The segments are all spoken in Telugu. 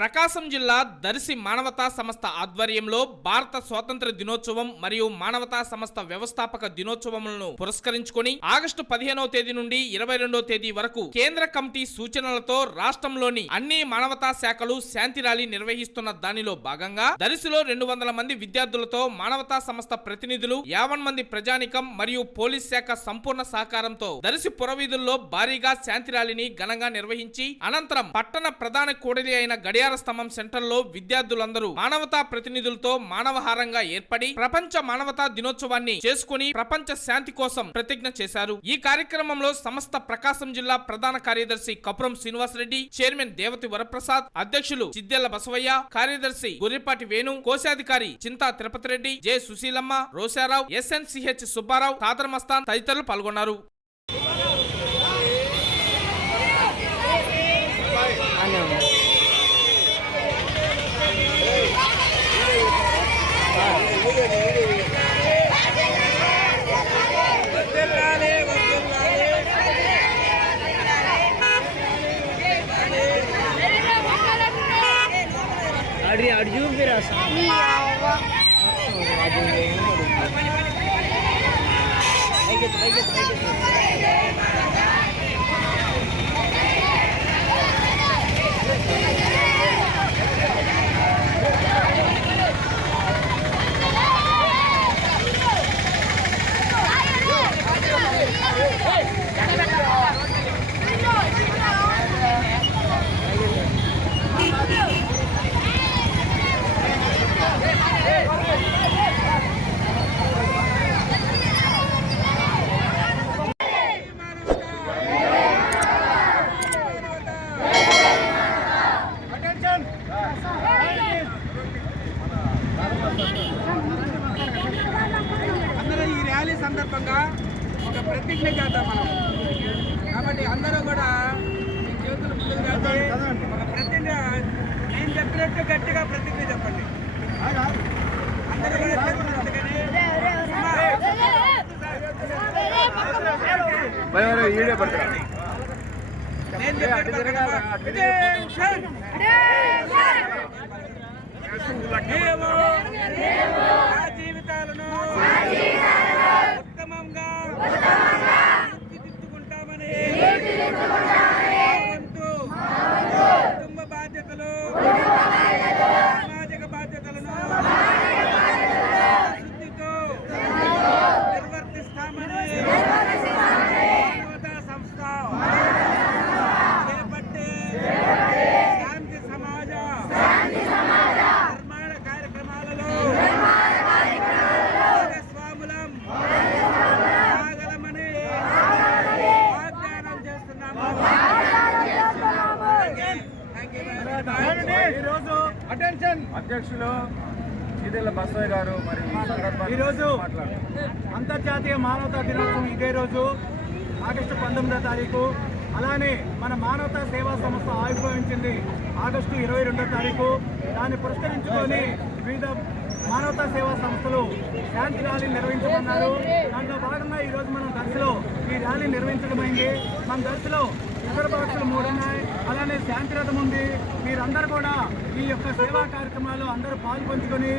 ప్రకాశం జిల్లా దర్శి మానవతా సంస్థ ఆధ్వర్యంలో భారత స్వాతంత్ర దినోత్సవం మరియు మానవతా సంస్థ వ్యవస్థాపక దినోత్సవములను పురస్కరించుకొని ఆగస్టు పదిహేనవ తేదీ నుండి ఇరవై రెండవ తేదీ వరకు కేంద్ర కమిటీ సూచనలతో రాష్ట్రంలోని అన్ని మానవతా శాఖలు శాంతి ర్యాలీ నిర్వహిస్తున్న దానిలో భాగంగా దర్శిలో రెండు వందల మంది విద్యార్థులతో మానవతా సంస్థ ప్రతినిధులు యావన్ మంది ప్రజానికం మరియు పోలీస్ శాఖ సంపూర్ణ సహకారంతో దర్శి పురవీధుల్లో భారీగా శాంతి ర్యాలీని ఘనంగా నిర్వహించి అనంతరం పట్టణ ప్రధాన కూడలి అయిన గడియార స్తంభం సెంటర్లో విద్యార్థులందరూ మానవతా ప్రతినిధులతో మానవహారంగా ఏర్పడి ప్రపంచ మానవతా దినోత్సవాన్ని చేసుకుని ప్రపంచ శాంతి కోసం ప్రతిజ్ఞ చేశారు. ఈ కార్యక్రమంలో సమస్త ప్రకాశం జిల్లా ప్రధాన కార్యదర్శి కపురం శ్రీనివాసరెడ్డి చైర్మన్ దేవతి వరప్రసాద్ అధ్యక్షులు చిద్దెల బసవయ్య కార్యదర్శి గొర్రెపాటి వేణు కోశాధికారి చింతా తిరుపతి రెడ్డి జె సుశీలమ్మ రోశారావు ఎస్ఎన్సిహెచ్ సుబ్బారావు ఖాదర్ మస్తాన్ తదితరులు పాల్గొన్నారు. అడి అడి చూపిరా అందరూ సందర్భంగా ఒక ప్రతిజ్ఞ చేద్దాం మనం. కాబట్టి అందరూ కూడా మీ చేతులు ముందుకు కలిపి ఒక ప్రతిజ్ఞ నేను చెప్పినట్టు గట్టిగా ప్రతిజ్ఞ చెప్పండి. అందరూ కూడా నేను చెప్పినట్టు అధ్యక్షులు సీదెల్ల బసవయ్య గారు మరి ఈరోజు అంతర్జాతీయ మానవతా దినోత్సవం ఇదే రోజు ఆగస్టు పంతొమ్మిదో తారీఖు. అలానే మన మానవతా సేవా సంస్థ ఆవిర్భవించింది ఆగస్టు ఇరవై రెండో తారీఖు. దాన్ని పురస్కరించుకొని వివిధ మానవతా సేవా సంస్థలు శాంతి ర్యాలీ నిర్వహించమన్నారు దాంట్లో భాగంగా ఈరోజు మనం దర్శలో ఈ ర్యాలీ నిర్వహించడమైంది. మన దర్శలో ఇతర బాక్సులు మూడు ఉన్నాయి అలానే శాంతిరథం ఉంది. మీరందరూ కూడా ఈ యొక్క సేవా కార్యక్రమాల్లో అందరూ పాల్పంచుకొని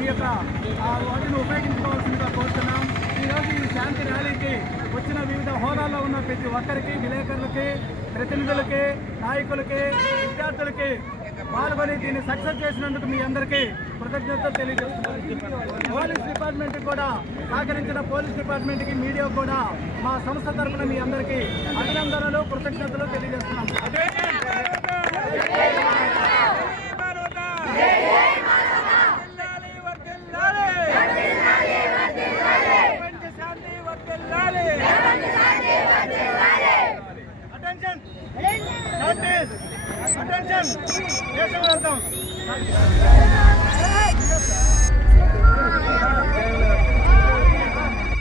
ఈ యొక్క ఆ, వాటిని ఉపయోగించుకోవాల్సిందిగా కోరుతున్నాం. ఈరోజు ఈ శాంతి ర్యాలీకి వచ్చిన వివిధ హోదాల్లో ఉన్న ప్రతి ఒక్కరికి విలేకరులకి ప్రతినిధులకి నాయకులకి విద్యార్థులకి పాల్గొని దీన్ని సక్సెస్ చేసినందుకు మీ అందరికీ కృతజ్ఞత తెలియజేస్తున్నాను. పోలీస్ డిపార్ట్మెంట్ కూడా సహకరించిన పోలీస్ డిపార్ట్మెంట్కి మీడియా కూడా మా సంస్థ తరపున మీ అందరికీ అభినందనలు కృతజ్ఞతలు తెలియజేస్తున్నాం దేశం